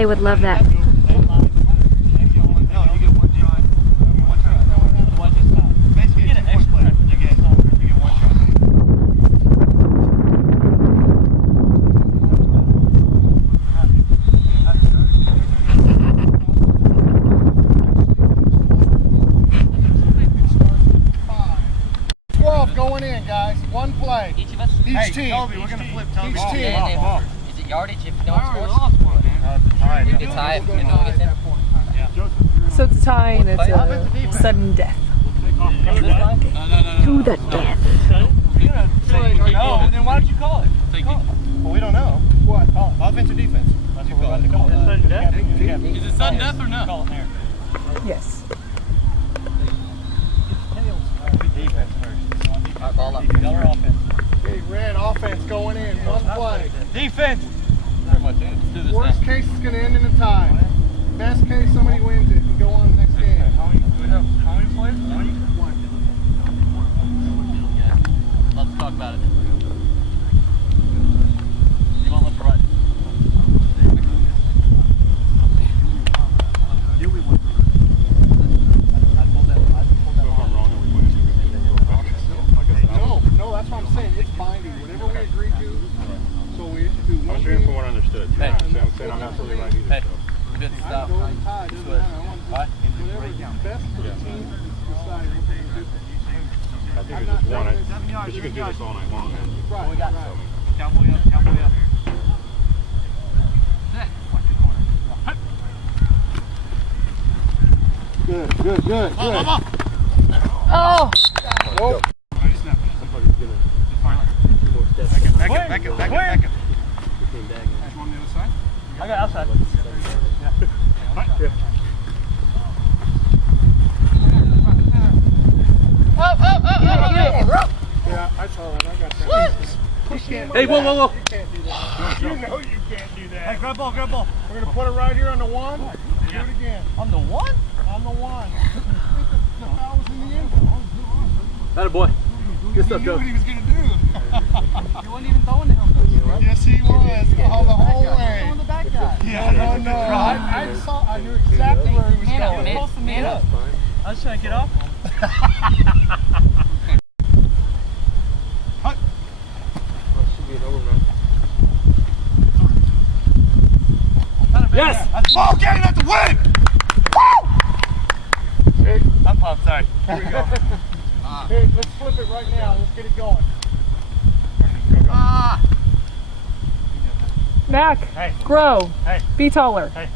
They would love that. Going in, guys. One play. Each of us? Each team. Toby, we're going to flip Toby. Each team. Is it yardage if no one scores? It's tie if no one gets in. So it's a tie and it's a sudden death. To the death. No, then why don't you call it? Well, we don't know. What? Offense or defense? Why don't you call it? Sudden death? Is it sudden death or no? Call it there. Yes. Defense first. Alright, ball up. Y'all are offense. Okay, red offense going in. One play. Defense! Pretty much it. Let's do this Worst now. case is going to end in a tie. Best case, somebody wins it and go on to the next game. How many players? One. Let's talk about it. You want left or right? No, that's what I'm saying. It's binding. Whatever we agree to. So we have to do one. I'm sure from what I understood. Hey. I'm saying I'm absolutely right either. Hey. Good stuff. Go and tie. Doesn't matter. I want to whatever's best for the team. Decide what they're going to do. I think it's just one. Because you can do this all night long, man. Right. We got right. Cowboy up, cowboy up. Good, good, good, good. Oh! Oh. Back up. I got outside. Yeah, I saw that. I got that. Hey, whoa. You can't do that. You know you can't do that. Hey, grab ball. We're going to put it right here on the one. Do it again. On the one? On the one. The foul was in the end zone. Atta boy. Good stuff, Joe. He knew what he was going to do. You weren't even throwing to him, though. Yes, he was. All the whole way. Throwing the back guy. Yeah, no. I knew exactly where he was going. You're supposed to man up. I was trying to get off. Yes! That's ball game, that's a win! Woo! Hey, I'm pumped, sorry. Here we go. Hey, let's flip it right now. Let's get it going. Mac, Hey. grow, Hey. be taller. Hey.